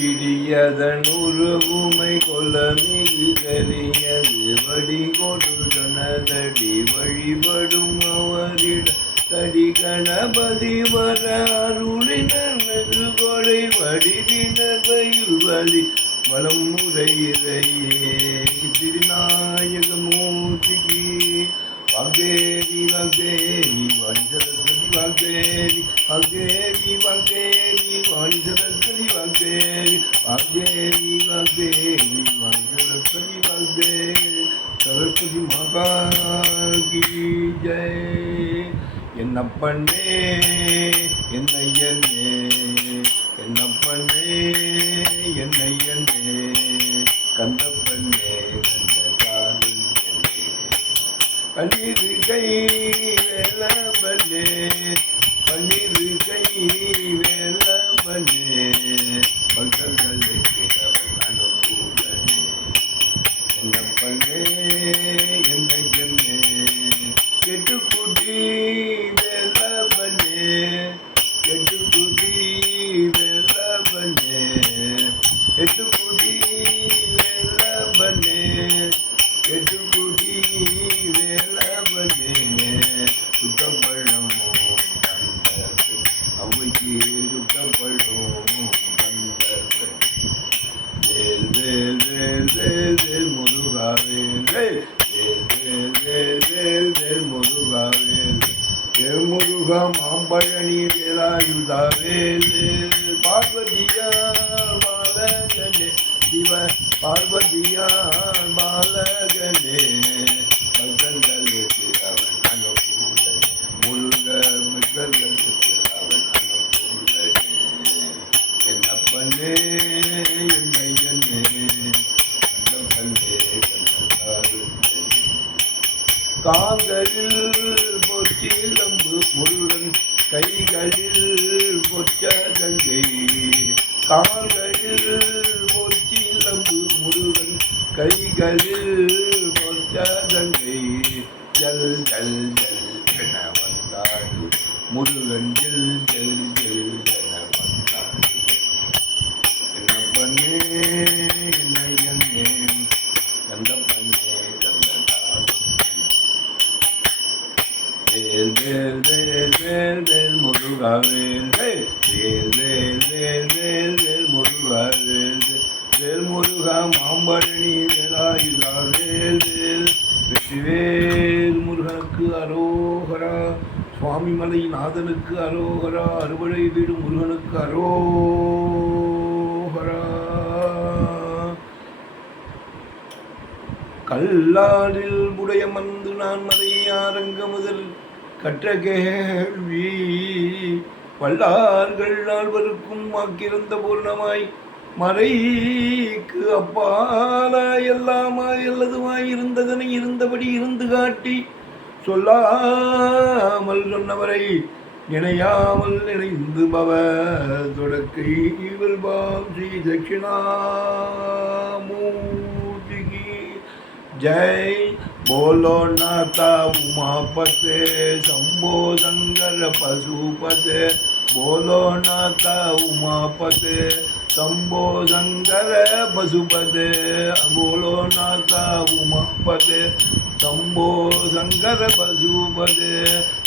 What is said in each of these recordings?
பிடியதன் உருவுமை கொல மிகு கரியது வடிகொடு கணதடி வழிபடும் அவரிட தடி கணபதி வர அருளினர் மிகு கொடை வடிவினர் வயில் வலி வளம் முறையிறையே திருநாயகமூர்த்திக்கு வாக்தேவி வாக்தேவி வாணி சரஸ்வதி வாக்தேவி வாக்தேவி வாக்தேவி வாணி சரஸ்வதி வாக்தேவி வாக்தேவி வாக்தேவி வாணி சரஸ்வதி வாக்தேவி சரஸ்வதி மாதா கி ஜெய். என்னப்பண்ணே என்னையனே என்னப்பண்ணே என்னையனே கந்தப்பண்ணே கந்த காலியனே பன்னிரு கை வேலவனே பன்னிரு கை வேலவனே பக்தர்களுக்கு அவன் அனுகூலனே. என்னப்பண்ணே என்னையனே கெட்டுக்குடி வேலவனே கெட்டுக்குடி வேலவனே எட்டுக்குடி வேலவனே எட்டுக்குடி வேலவனே சுத்தப்பழம் கண்டது அவைக்கு சுத்தப்பழம் கண்டது வேல் வேல் வேல் வேல் வேல் முருகா வேல் வேல் வேல் வேல் வேல் வேல் முருகா வேல் வேல் முருகா மாம்பழனி வேலாயுதா வேல் பார்வதியா பாலகனே சிவ பார்வதியா பாலகனே பக்தர்களுக்கு அவன் அனுகூலனே முருக பக்தர்களுக்கு அவன் அனுகூலனே. என்னப்பண்ணே என்னையனே கந்தப்பண்ணே கந்தகாருண்ணே காந்தலில் பொற்றிலம்பு முருகன் கைகளில் பொற்ற கங்கை கால்களில் பொற்றிலம்பு முருகன் கைகளில் பொற்ற கங்கை ஜல் ஜல் ஜல் என வந்தாடு முருகன் ஜல் ஜல் ஜல் என வந்தாடு. என்னப்பண்ணே என்னையனே கந்தப்பண்ணே கந்தகாரு வேல் வேல் வேல் வேல் வேல் முருகா வேல் வேல் வேல் வேல் வேல் வேல் வேல் முருகா வேல் வேல் முருகா மாம்பழனி வேலாயுதா வேல் வேல் வெற்றிவேல் முருகனுக்கு அரோகரா சுவாமிமலை நாதனுக்கு அரோகரா அறுவடை வீடு முருகனுக்கு அரோகரா. கல்லாரில் உடைய மந்து நான் மதையாரங்க முதல் கற்ற கேள்வி வல்லார்கள் நால்வருக்கும் வாக்கிறந்த பூர்ணமாய் மறைக்கு அப்பாலாய் எல்லாமாய் அல்லதுமாய் இருந்ததனை இருந்தபடி இருந்து காட்டி சொல்லாமல் சொன்னவரை நினையாமல் நினைந்து பவ தொடக்கை வெல்வாம் ஸ்ரீ தட்சிணாமூர்த்திக்கு जय। बोलो नाथा उमापते शंभो शंकर पशुपते। बोलो नाथा उमापते शंभो शंकर पशुपते। बोलो नाथा उमापते शंभो शंकर पशुपते।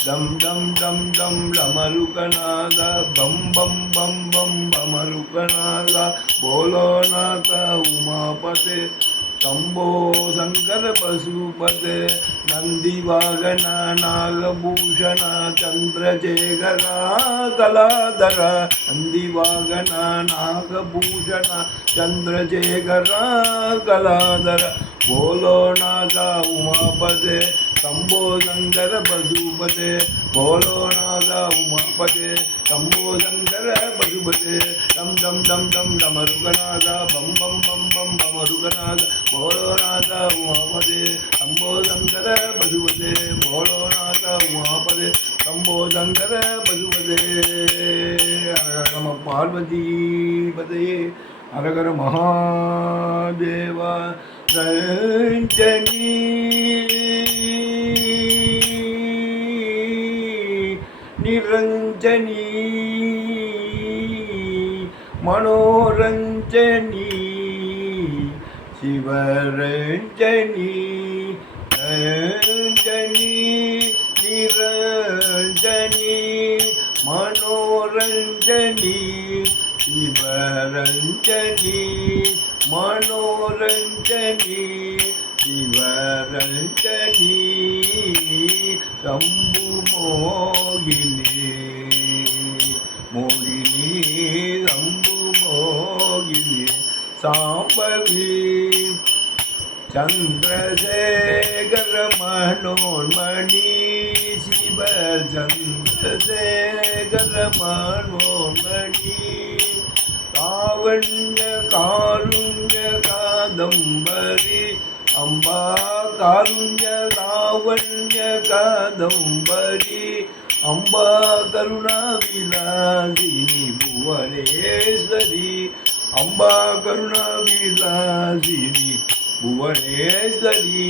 डम डम डम डम डमरुकनाथ बम बम बम बम डमरुकनाथ। बोलो नाथा उमापते शंभो शंकर पशुपते। नंदी वाहन नागभूषण चंद्रशेखर कलाधर। नंदी वाहन नागभूषण चंद्रशेखर कलाधर। बोलो नाथा उमापते शंभो शंकर पशुपते। बोलो नाथा उमापते शंभो शंकर पशुपते। डम डम डम डम डमरुकनाथ बम बम बम बम डमरुकनाथ। बोलो नाथा उमापते शंभो शंकर पशुपते। बोलो नाथा उमापते शंभो शंकर पशुपते। नम पार्वती पतये हर हर महादेव। रंजनी निरंजनी மனோரஞ்சனி சிவரஞ்சனி ரஞ்சனி நிரஞ்சனி மனோரஞ்சனி சிவரஞ்சனி மனோரஞ்சனி சிவரஞ்சனி சம்பு மோகினி மோகினி சம்பு மோகினி சாம்பவி சந்திரசேகர மனோன்மணி சிவ சந்திரசேகர மனோன்மணி காவண்ய காருண்ய காதம்பரி அம்பா காருண்ய லாவண்ய காதம்பரி அம்பா கருணா விலாசினி புவனேஸ்வரி அம்பா கருணா விலாசினி புவனேஸ்வரி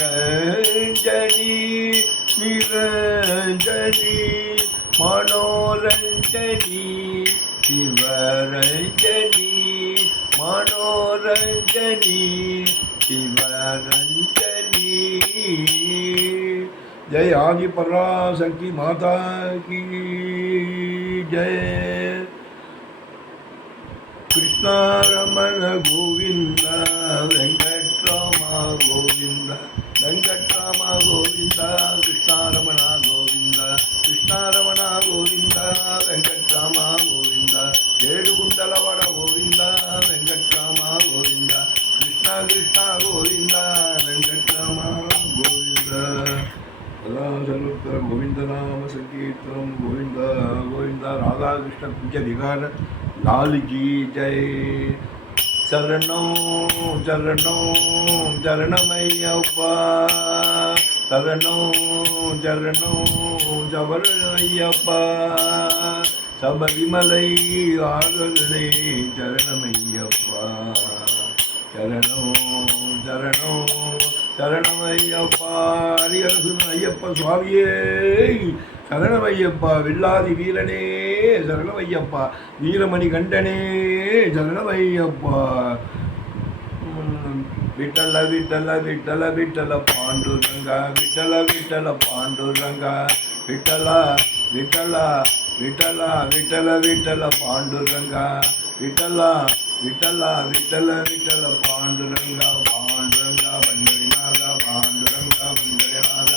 ரஞ்சனி நிரஞ்சனி மனோரஞ்சனி சிவரஞ்சனி மனோரஞ்சனி சிவரஞ்சனி जय आदि पराशक्ति माता की जय कृष्ण रमण गोविंद वेंकटराम गोविंद वेंकटराम गोविंद कृष्ण रमण गोविंद कृष्ण रमण गोविंद वेंकटराम गोविंद ఏడుగుంటలవడ గోవింద వెంకటరామ గోవింద కృష్ణ కృష్ణ గోవింద వెంకటరామ గోవింద सर्वत्र गोविंद नाम संकीर्तनम गोविंद गोविंद राधा कृष्ण कुंज विहार लाल की जय चरणों चरणों चरणमय्यप्पा चरणों चरणों जबरयप्पा सबरिमलै आगले चरणमय्यप्पा चरणों चरणों சரணமையப்பா ஹரிஹரசுதன் ஐயப்ப சுவாமியே சரணமையப்பா வில்லாதி வீரனே சரணமையப்பா வீரமணி கண்டனே சரணமையப்பா விட்டல விட்டல விட்டல விட்டல பாண்டுரங்க விட்டல விட்டல பாண்டுரங்க விட்டல விட்டல விட்டல விட்டல விட்டல பாண்டுரங்க விட்டல விட்டல விட்டல விட்டல பாண்டுரங்க பாண்டுரங்க பண்டரிநாத பாண்டுரங்க பண்டரிநாத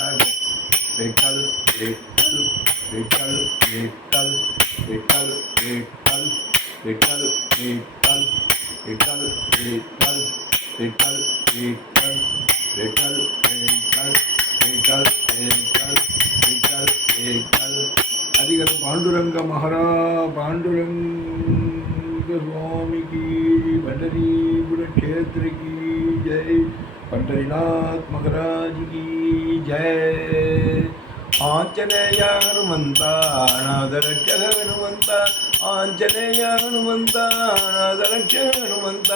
விட்டல் விட்டல் விட்டல் விட்டல் விட்டல் விட்டல் விட்டல் விட்டல் விட்டல் விட்டல் விட்டல் விட்டல் விட்டல் விட்டல் விட்டல் விட்டல் விட்டல் விட்டல் அதிகர் பாண்டுரங்க மகாரா பாண்டுரங்க स्वामी की पंढरीपुर क्षेत्र की जय पंढरीनाथ महाराज की जय आंजनेय हनुमंत अनाथ रक्षक हनुमंत आंजनेय हनुमंत अनाथ रक्षक हनुमंत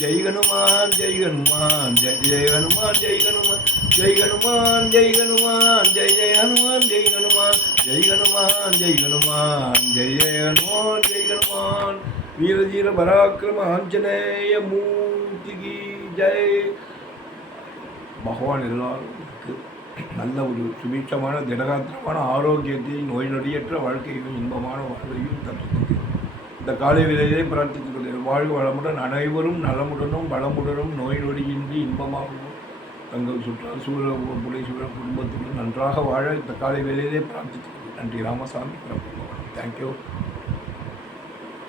जय हनुमान जय हनुमान जय जय हनुमान जय हनुमान जय हनुमान जय हनुमान जय जय हनुमान जय हनुमान जय हनुमान जय हनुमान जय जय हनुमान जय हनुमान वीर धीर पराक्रम आंजनेय मूर्ति की जय பகவான் எல்லாருக்கு நல்ல ஒரு சுபீட்சமான திடகாத்திரமான ஆரோக்கியத்தையும் நோய் நொடியற்ற வாழ்க்கையும் இன்பமான வாழ்வையும் தருகிறது. இந்த காலை வேளையிலே பிரார்த்தித்துக் கொள்கிறேன். வாழ்வு வளமுடன் அனைவரும் நலமுடனும் வளமுடனும் நோய் நொடியின்றி இன்பமாகவும் தங்கள் சுற்றார் சூழ புலை சூழ குடும்பத்துடன் நன்றாக வாழ இந்த காலை வேளையிலே பிரார்த்தித்துக் கொள்கிறேன். நன்றி ராமசாமி. தேங்க்யூ.